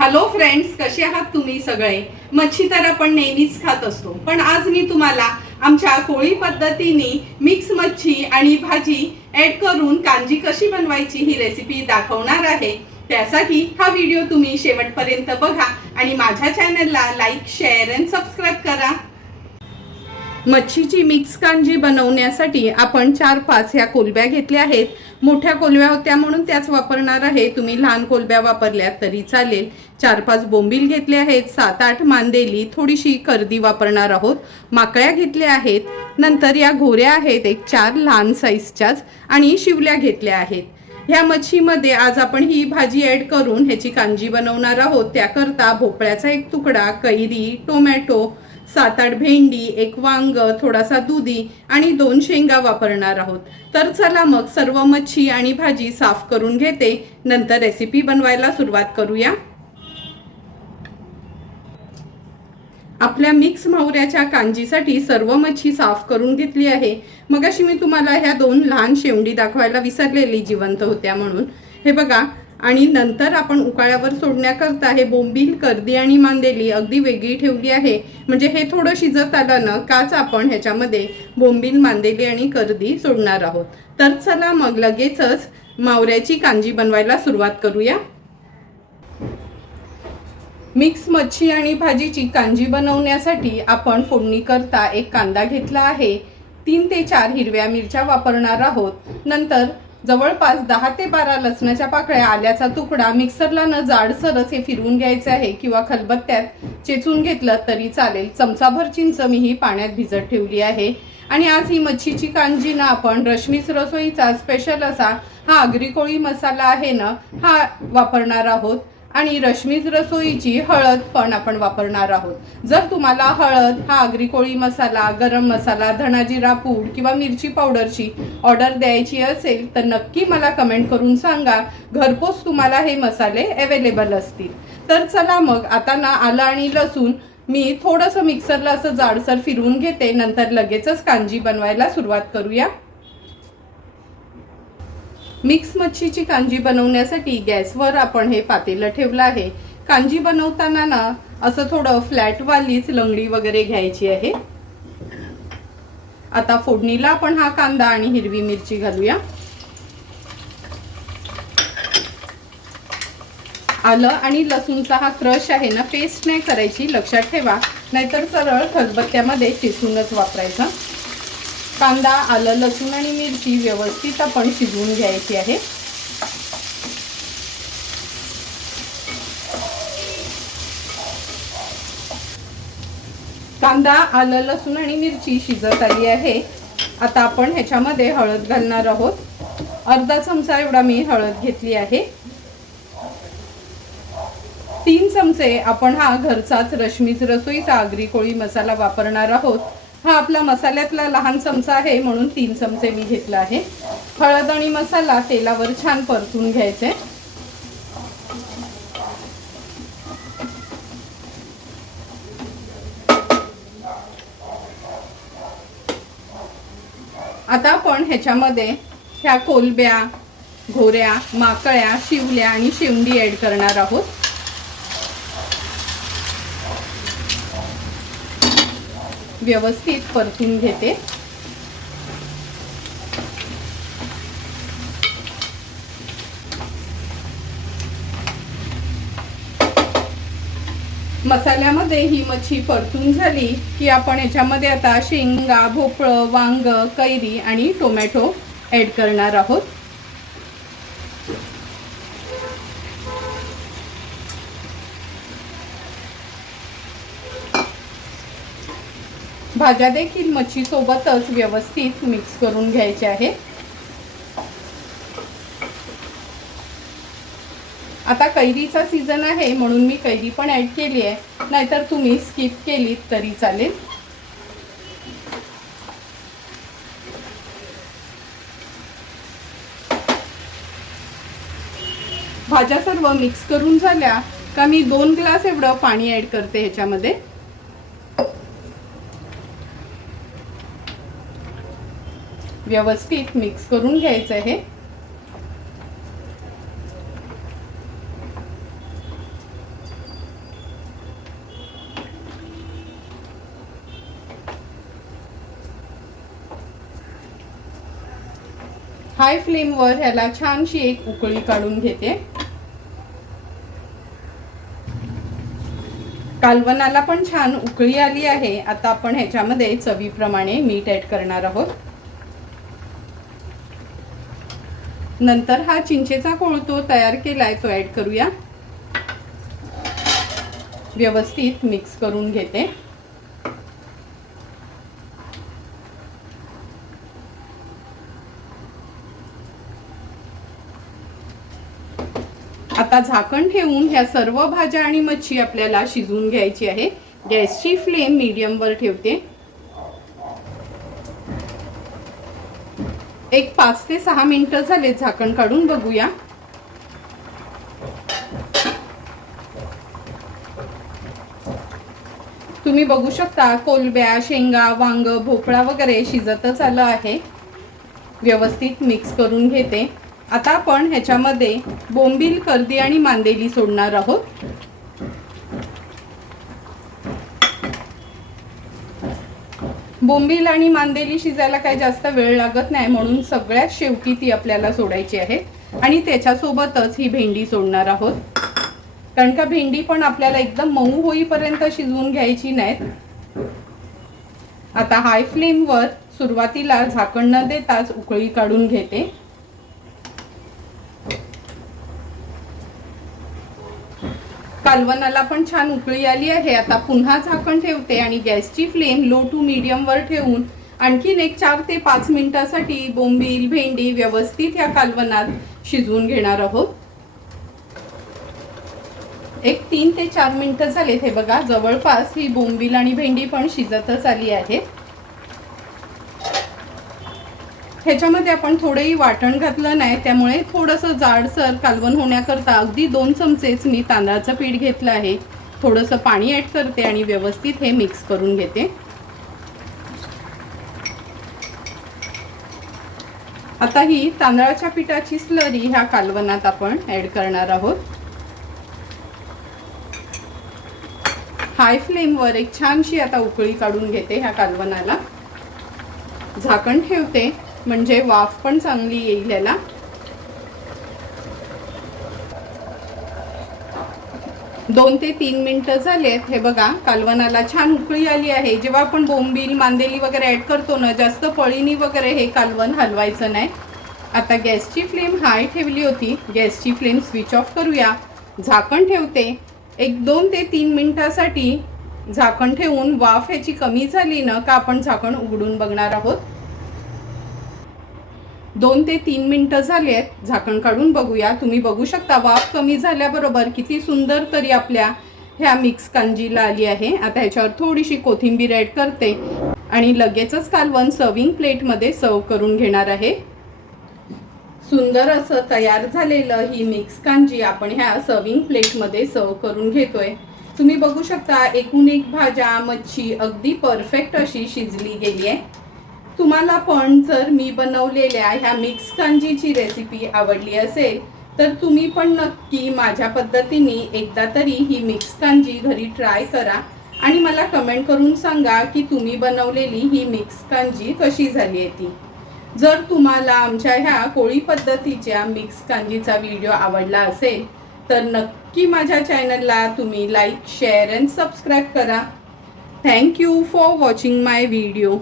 Hello friends, कसे आहात तुम्ही सगळे? मच्छी तर आपण नेहमीच खात असतो, पण आज मी तुम्हाला आमच्या कोळी पद्धतीने मिक्स मच्छी आणि भाजी ऍड करून कांजी कशी बनवायची ही रेसिपी दाखवणार आहे। त्यासाठी हा व्हिडिओ तुम्ही शेवटपर्यंत बघा आणि माझ्या चॅनलला लाईक, शेअर आणि सबस्क्राइब करा। मच्छीची मिक्स कांजी बनवण्यासाठी आपण 4-5 ह्या कोलब्या घेतल्या आहेत। मोठ्या कोलब्या होत्या म्हणून त्याच वापरणार आहे, तुम्ही लहान कोलब्या वापरल्या तरी चालेल। 4-5 बोंबील घेतले आहेत, 7-8 मांदेली, थोडीशी कर्दी वापरणार आहोत, माकळ्या घेतल्या आहेत, नंतर या घोऱ्या आहेत एक 4 लहान साईजच्याच आणि शिवल्या घेतल्या आहेत। ह्या मच्छीमध्ये आज आपण ही भाजी ऍड करून ह्याची कांजी बनवणार आहोत। त्याकरता भोपळ्याचा एक तुकडा, कैरी, टोमॅटो, 7-8 भेंडी, एक वांग, थोडासा दुधी आणि 2 शेंगा वापरणार आहोत। तर चला मग सर्व मच्छी आणि भाजी साफ करून घेते, नंतर रेसिपी बनवायला सुरुवात करूया। आपल्या मिक्स मावऱ्याच्या कांजीसाठी सर्व मच्छी साफ करून घेतली आहे। मगाशी मी तुम्हाला ह्या 2 लहान शेवंडी दाखवायला विसरलेली, जिवंत होत्या म्हणून। हे बघा, आणि नंतर आपण उकाळ्यावर सोडण्याकरता हे बोंबील, कर्दी आणि मांदेली अगदी वेगळी ठेवली आहे, म्हणजे हे थोडं शिजत आलं ना काच आपण ह्याच्यामध्ये बोंबील, मांदेली आणि कर्दी सोडणार आहोत। तर चला मग लगेचच मावऱ्याची कांजी बनवायला सुरुवात करूया। मिक्स मच्छी आणि भाजीची कांजी बनवण्यासाठी आपण फोडणी करता एक कांदा घेतला आहे, 3 ते 4 हिरव्या मिरच्या वापरणार आहोत, नंतर जवळपास 10 ते 12 लसणाच्या पाकळ्या, आल्याचा तुकडा, मिक्सरला न जाडसरच हे फिरवून घ्यायचे आहे किंवा खलबत्त्यात चेचून घेतलं तरी चालेल। चमचाभर चिंच मी ही पाण्यात भिजत ठेवली आहे। आणि आज ही मच्छीची कांजी ना आपण रश्मीच रसोईचा स्पेशल असा हा आगरी कोळी मसाला आहे ना हा वापरणार आहोत, आणि रश्मीज रसोईची हळद पण आपण वापरणार आहोत। जर तुम्हाला हळद, हा आगरी कोळी मसाला, गरम मसाला, धना जिरा पूड किंवा मिरची पावडरची ऑर्डर द्यायची असेल तर नक्की मला कमेंट करून सांगा, घरपोच तुम्हाला हे मसाले अवेलेबल असतील। तर चला मग आता ना आलं आणि लसूण मी थोडंसं मिक्सरला असं जाडसर फिरवून घेते, नंतर लगेचच कांजी बनवायला सुरुवात करूया। मिक्स मच्छीची कांजी बनवण्यासाठी गॅसवर आपण हे पातेलं ठेवलं आहे। कांजी बनवताना ना असं थोडं फ्लॅटवालीच लंगडी वगैरे घ्यायची आहे। आता फोडणीला आपण हा कांदा आणि हिरवी मिरची घालूया। आलं आणि लसूणचा हा क्रश आहे ना, पेस्ट नाही करायची, लक्षात ठेवा, नाहीतर सरळ खलबत्त्यामध्ये चेचूनच वापरायचं। कांदा, आलं, लसूण आणि मिरची व्यवस्थित आपण शिजवून घ्यायची आहे। कांदा, आलं, लसूण आणि मिरची शिजत आली आहे। आता आपण ह्याच्यामध्ये हळद घालणार आहोत, अर्धा चमचा एवढा मी हळद घेतली आहे। 3 चमचे आपण हा घरचाच रश्मीज रसोईचा आगरी कोळी मसाला वापरणार आहोत। हा आपला मसाल्यातला लहान चमचा आहे म्हणून 3 चमचे मी घेतला आहे। हळद आणि मसाला तेलावर छान परतून घ्यायचे। आता आपण ह्याच्यामध्ये ह्या कोलब्या, घोऱ्या, माकळ्या, शिवल्या आणि शेवंडी ऍड करणार आहोत। व्यवस्थित परतून घेते। मसाल्यामध्ये ही मच्छी परतून झाली की आपण याच्यामध्ये आता शेंगा, भोपळं, वांग, कैरी आणि टोमॅटो ऍड करणार आहोत। भाज्या देखील मच्छी सोबतच व्यवस्थित मिक्स करून घ्यायचे आहे। आता कैरीचा सीझन आहे म्हणून मी कैरी पण ऍड केली आहे, नाहीतर तुम्ही स्किप केलीत तरी चालेल। भाज्या सर्व मिक्स करून झाल्या का मी 2 ग्लास एवढं पाणी ऍड करते ह्याच्यामध्ये। व्यवस्थित मिक्स करून घ्यायचं आहे। हाय फ्लेमवर ह्याला छानशी एक उकळी काढून घेते। कालवणाला पण छान उकळी आली आहे। आता आपण ह्याच्यामध्ये चवीप्रमाणे मीठ ॲड करणार आहोत। नंतर हा चिंचेचा कोळतो तयार केलाय तो ॲड करूया। व्यवस्थित मिक्स करून घेते। आता झाकण ठेवून ह्या सर्व भाज्या आणि मच्छी आपल्याला शिजवून घ्यायची आहे। गॅसची फ्लेम मीडियमवर ठेवते। एक 5 ते 6 मिनिटं झाले, झाकण काढून बघूया। तुम्ही बघू शकता कोलब्या, शेंगा, वांग, भोपळा वगैरे शिजतच आलं आहे। व्यवस्थित मिक्स करून घेते। आता आपण ह्याच्यामध्ये बोंबील, कर्दी आणि मांदेली सोडणार आहोत। बोंबील आणि मांदेली शिजायला काही जास्त वेळ लागत नाही, म्हणून सगळ्यात शेवटी ती आपल्याला सोडायची आहे। आणि त्याच्यासोबतच ही भेंडी सोडणार आहोत, कारण का भेंडी पण आपल्याला एकदम मऊ होईपर्यंत शिजवून घ्यायची नाहीत। आता हाय फ्लेमवर सुरुवातीला झाकण न देताच उकळी काढून घेते। कालवणाला पण छान उकळी आली आहे। आता पुन्हा झाकण ठेवते आणि गॅसची फ्लेम लो टू मीडियम वर ठेवून आणखीन एक 4 ते 5 मिनिटांसाठी बोंबील, भेंडी व्यवस्थित या कालवणात शिजवून घेणार आहोत। एक 3 ते 4 मिनिटं झालेत। हे बघा, जवळपास ही बोंबील आणि भेंडी पण शिजतच आली आहे। ह्याच्यामध्ये आपण थोडेही वाटण घातलं नाही, त्यामुळे थोडंसं जाडसर कालवण होण्याकरता अगदी 2 चमचेच मी तांदळाचं पीठ घेतलं आहे। थोडंसं पाणी ॲड करते आणि व्यवस्थित हे मिक्स करून घेते। आता ही तांदळाच्या पिठाची स्लरी ह्या कालवणात आपण ॲड करणार आहोत। हाय फ्लेमवर एक छानशी आता उकळी काढून घेते ह्या कालवणाला। झाकण ठेवते म्हणजे वाफ पण चांगली येईल याला। 2 ते 3 मिनिटं झालेत। हे बघा, कालवणाला छान उकळी आली आहे। जेव्हा आपण बोंबील, मांदेली वगैरे ॲड करतो ना, जास्त पळीनी वगैरे हे कालवण हलवायचं नाही। आता गॅसची फ्लेम हाय ठेवली होती, गॅसची फ्लेम स्विच ऑफ करूया। झाकण ठेवते। एक 2 ते 3 मिनिटांसाठी झाकण ठेवून वाफ ह्याची कमी झाली ना का आपण झाकण उघडून बघणार आहोत। 2 ते 3 मिनिटं झाली आहेत, झाकण काढून बघूया। तुम्ही बघू शकता वाफ कमी झाल्याबरोबर किती सुंदर तरी आपल्या ह्या मिक्स कांजीला आली आहे। आता ह्याच्यावर थोडीशी कोथिंबीर ॲड करते आणि लगेचच कालवण सर्विंग प्लेटमध्ये सर्व करून घेणार आहे। सुंदर असं तयार झालेलं ही मिक्स कांजी आपण ह्या सर्विंग प्लेटमध्ये सर्व करून घेतोय। तुम्ही बघू शकता एकूण एक भाज्या, मच्छी अगदी परफेक्ट अशी शिजली गेली आहे। तुम्हाला पण जर मी बनवलेल्या ह्या मिक्स कांजीची रेसिपी आवडली असेल तर तुम्ही पण नक्की माझ्या पद्धतीने एकदा तरी ही मिक्स कांजी घरी ट्राय करा आणि मला कमेंट करून सांगा की तुम्ही बनवलेली ही मिक्स कांजी कशी झाली आहे ती। जर तुम्हाला आमच्या ह्या कोळी पद्धतीच्या मिक्स कांजीचा व्हिडिओ आवडला असेल तर नक्की माझ्या चॅनलला तुम्ही लाईक, शेअर अँड सबस्क्राईब करा। Thank you for watching my video.